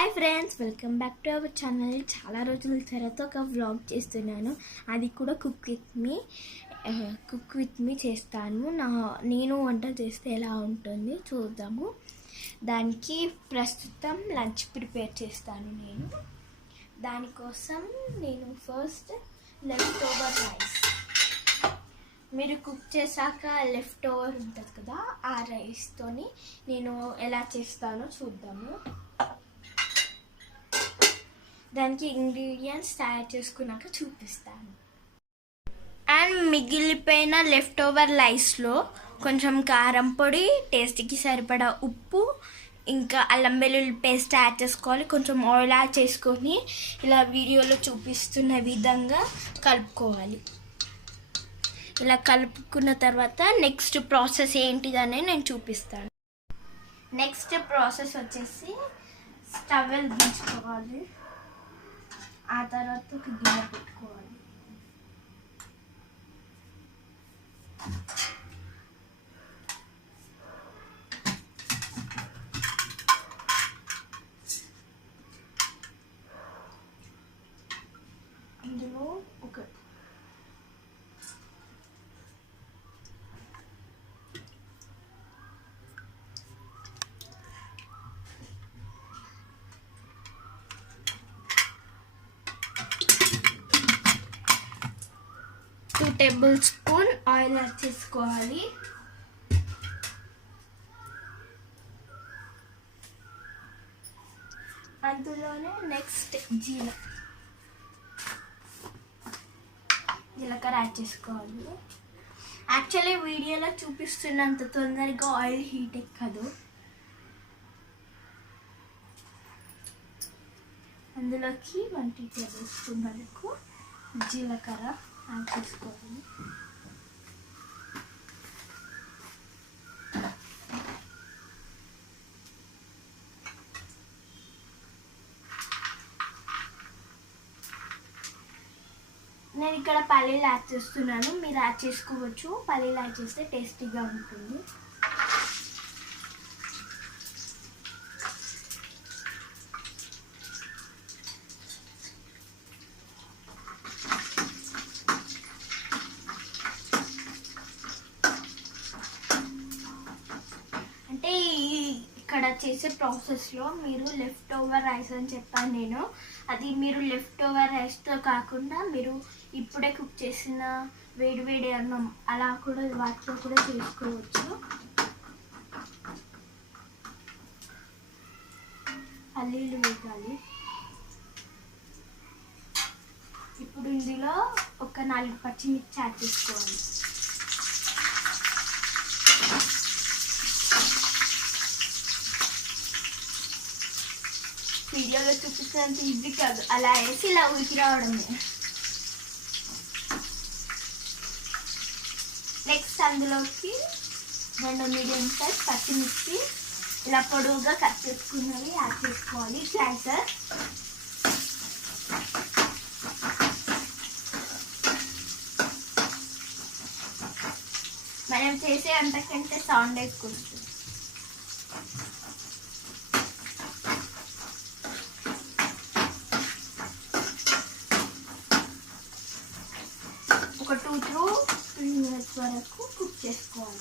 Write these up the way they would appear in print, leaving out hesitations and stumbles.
Hi friends, welcome back to our channel. చాలా రోజుల తర్వాత ఒక వ్లాగ్ చేస్తున్నాను. అది కూడా కుక్ విత్ మీ చేస్తాను. నేను వంట చేస్తే ఎలా ఉంటుంది చూద్దాము. దానికి ప్రస్తుతం లంచ్ ప్రిపేర్ చేస్తాను నేను. దానికోసం నేను ఫస్ట్ లెఫ్ట్ ఓవర్ రైస్, మీరు కుక్ చేశాక లెఫ్ట్ ఓవర్ ఉంటుంది కదా, ఆ రైస్తోని నేను ఎలా చేస్తానో చూద్దాము. దానికి ఇంగ్రీడియంట్స్ తయారు చేసుకున్నాక చూపిస్తాను. అండ్ మిగిలిపోయిన లెఫ్ట్ ఓవర్ రైస్లో కొంచెం కారం పొడి, టేస్ట్కి సరిపడా ఉప్పు, ఇంకా అల్లం వెల్లుల్లి పేస్ట్ యాడ్ చేసుకోవాలి. కొంచెం ఆయిల్ యాడ్ చేసుకొని ఇలా వీడియోలో చూపిస్తున్న విధంగా కలుపుకోవాలి. ఇలా కలుపుకున్న తర్వాత నెక్స్ట్ ప్రాసెస్ ఏంటిదని నేను చూపిస్తాను. నెక్స్ట్ ప్రాసెస్ వచ్చేసి స్టవ్ వెలిగించుకోవాలి. ఆ తర్వాత ఒక గిన్నె పెట్టుకోవాలి. ఇందులో ఒక 2 టేబుల్ స్పూన్ ఆయిల్ యాడ్ చేసుకోవాలి. అందులోనే నెక్స్ట్ జీలకర్ర యాడ్ చేసుకోవాలి. యాక్చువల్లీ వీడియోలో చూపిస్తున్నంత తొందరగా ఆయిల్ హీట్ ఎక్కదు. అందులోకి 1 టేబుల్ స్పూన్ వరకు జీలకర్ర యాడ్ చేసుకోవాలి. నేను ఇక్కడ పల్లీలు యాడ్ చేస్తున్నాను, మీరు యాడ్ చేసుకోవచ్చు. పల్లీలు యాడ్ చేస్తే టేస్టీగా ఉంటుంది. అంటే ఇక్కడ చేసే ప్రాసెస్లో మీరు లెఫ్ట్ ఓవర్ రైస్ అని చెప్పాను నేను. అది మీరు లెఫ్ట్ ఓవర్ రైస్తో కాకుండా మీరు ఇప్పుడే కుక్ చేసిన వేడి వేడి అన్నం అలా కూడా వాటితో కూడా చేసుకోవచ్చు. పల్లీలు వేయాలి. ఇప్పుడు ఇందులో ఒక 4 పచ్చిమిర్చి యాడ్ చేసుకోవాలి. వీడియోలో చూపిస్తున్నంత ఈజీ కాదు, అలా వేసి ఇలా ఉడికి రావడమే. నెక్స్ట్ అందులోకి 2 మీడియం సైజ్ పచ్చిమిర్చి ఇలా పొడవుగా కట్ చేసుకున్నవి యాడ్ చేసుకోవాలి. స్లైసర్ మనం చేసే అంతకంటే సౌండ్ ఎక్కువ వస్తుంది. ఒక 2 to 3 minutes వరకు కుక్ చేసుకోవాలి.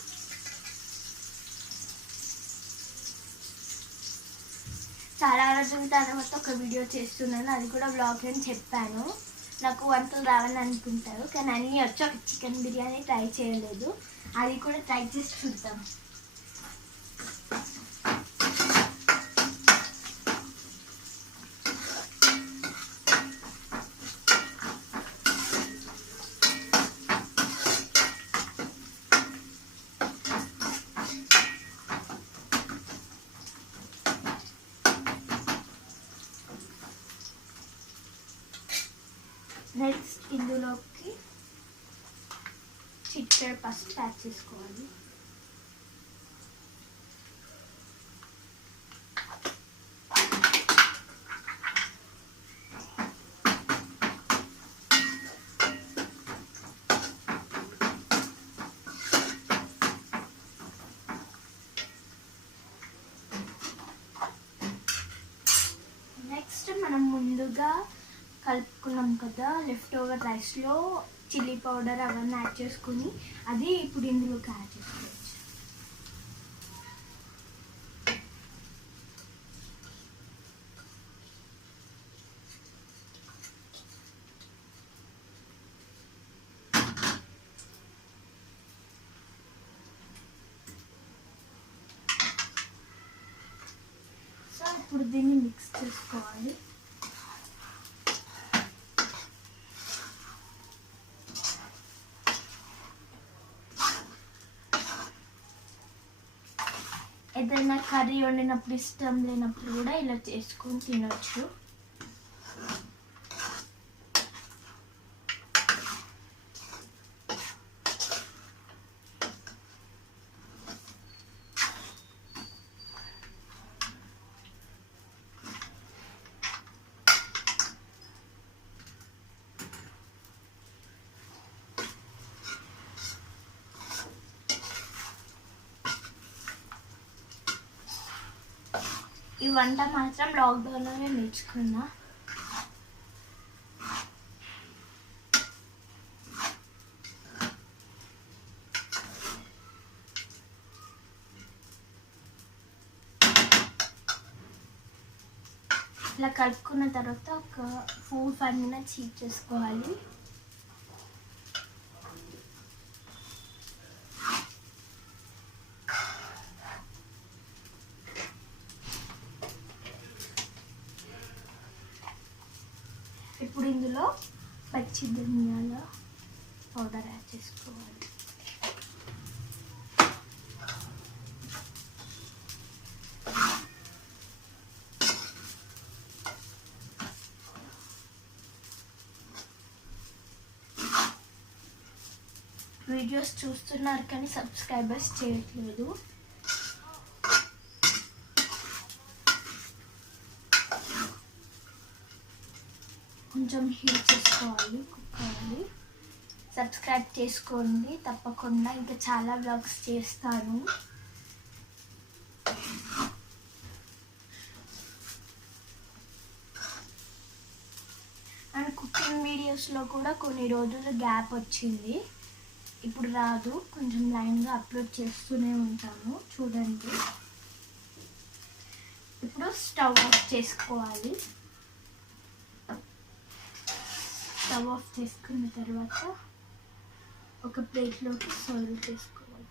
చాలా రోజుల తర్వాత ఒక వీడియో చేస్తున్నాను, అది కూడా వ్లాగ్ అని చెప్పాను. నాకు వంటలు రావని అనుకుంటారు, కానీ అన్నీ వచ్చి ఒక చికెన్ బిర్యానీ ట్రై చేయలేదు. అది కూడా ట్రై చేసి చూద్దాం. నెక్స్ట్ ఇందులోకి చిటికెడు పసుపు యాడ్ చేసుకోవాలి. ఫస్ట్ మనం ముందుగా కలుపుకున్నాం కదా లెఫ్ట్ ఓవర్ రైస్లో చిల్లీ పౌడర్ అవన్నీ యాడ్ చేసుకుని అది ఇప్పుడు ఇందులోకి యాడ్ చేసుకోవచ్చు. సో ఇప్పుడు దీన్ని మిక్స్ చేసుకోవాలి. ఏదైనా కర్రీ వండినప్పుడు ఇష్టం లేనప్పుడు కూడా ఇలా చేసుకొని తినొచ్చు. ఈ వంట మాత్రం లాక్డౌన్లోనే నేర్చుకున్నా. ఇలా కలుపుకున్న తర్వాత ఒక 4-5 మినిట్స్ హీట్ చేసుకోవాలి. ఇప్పుడు ఇందులో పచ్చి ధనియాల పౌడర్ యాడ్ చేసుకోవాలి. వీడియోస్ చూస్తున్నారు కానీ సబ్స్క్రైబర్స్ చేయట్లేదు. కొంచెం హీట్ చేసుకోవాలి, కుక్ అవ్వాలి. సబ్స్క్రైబ్ చేసుకోండి తప్పకుండా, ఇంకా చాలా వ్లాగ్స్ చేస్తాను. అండ్ కుకింగ్ వీడియోస్లో కూడా కొన్ని రోజులు గ్యాప్ వచ్చింది, ఇప్పుడు రాదు, కొంచెం లైన్గా అప్లోడ్ చేస్తూనే ఉంటాము, చూడండి. ఇప్పుడు స్టవ్ ఆఫ్ చేసుకోవాలి. స్టవ్ ఆఫ్ చేసుకున్న తర్వాత ఒక ప్లేట్లోకి సర్వ్ చేసుకోవాలి.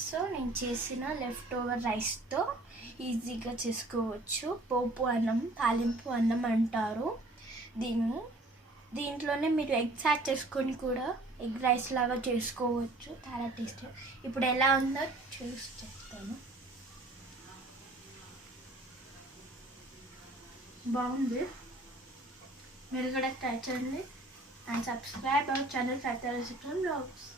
సో నేను చేసిన లెఫ్ట్ ఓవర్ రైస్తో ఈజీగా చేసుకోవచ్చు. పోపు అన్నం, తాలింపు అన్నం అంటారు దీంట్లోనే మీరు ఎగ్స్ యాడ్ చేసుకొని కూడా ఎగ్ రైస్ లాగా చేసుకోవచ్చు, చాలా టేస్టీ. ఇప్పుడు ఎలా ఉందో చూసి చెప్తాను. బాగుంది, మీరు కూడా ట్రై చేయండి. And subscribe our channel Kavitha recipe blogs.